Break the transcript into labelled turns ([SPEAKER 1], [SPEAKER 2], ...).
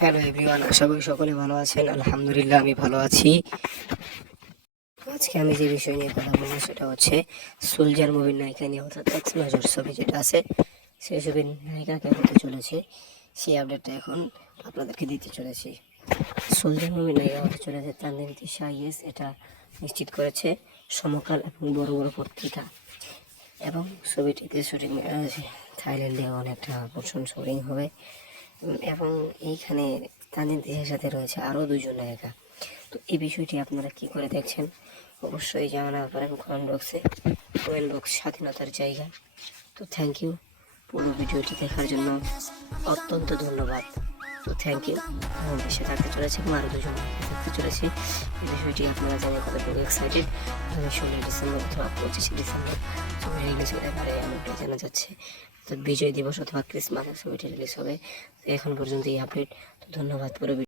[SPEAKER 1] Hello everyone আশা করি সকলে ভালো আছেন। আলহামদুলিল্লাহ, আমি ভালো আছি। আজকে আমি যে বিষয় নিয়ে কথা বলব সেটা হচ্ছে সোলজার মুভির নায়িকা নিয়ে, অর্থাৎ এক্স মেজর ছবি যেটা আছে সেই ছবির নায়িকা কে হতে চলেছে, সেই আপডেটটা এখন আপনাদেরকে দিতে চলেছি। সোলজার মুভির নায়িকা হতে চলেছে তানদিন তিশা ইয়েস এটা নিশ্চিত করেছে সমকাল এবং বড় বড় পত্রিকা। এবং ছবিটিতে শুটিং থাইল্যান্ডে অনেকটা পোর্শন শুটিং হবে। এবং এইখানে তানজিন তিশার সাথে রয়েছে আরও দুজন নায়িকা। তো এই বিষয়টি আপনারা কি করে দেখছেন, অবশ্যই জানাতে পারেন কমেন্ট বক্সে কমেন্ট বক্স স্বাধীনতার জায়গা। তো থ্যাংক ইউ পুরো ভিডিওটি দেখার জন্য অত্যন্ত ধন্যবাদ। তো থ্যাংক ইউ আমার দেশে থাকতে চলেছে এবং আরও দুজন থাকতে চলেছে। এই বিষয়টি আপনারা জানে কতটুকু এক্সাইটেড আগামী ষোলোই ডিসেম্বর অথবা পঁচিশে ডিসেম্বর। পারে এমনটাই জানা যাচ্ছে বিজয় দিবস অথবা ক্রিসমাস ছবিটি রিলিজ হবে। এখন পর্যন্ত এই আপডেট তো ধন্যবাদ পুরো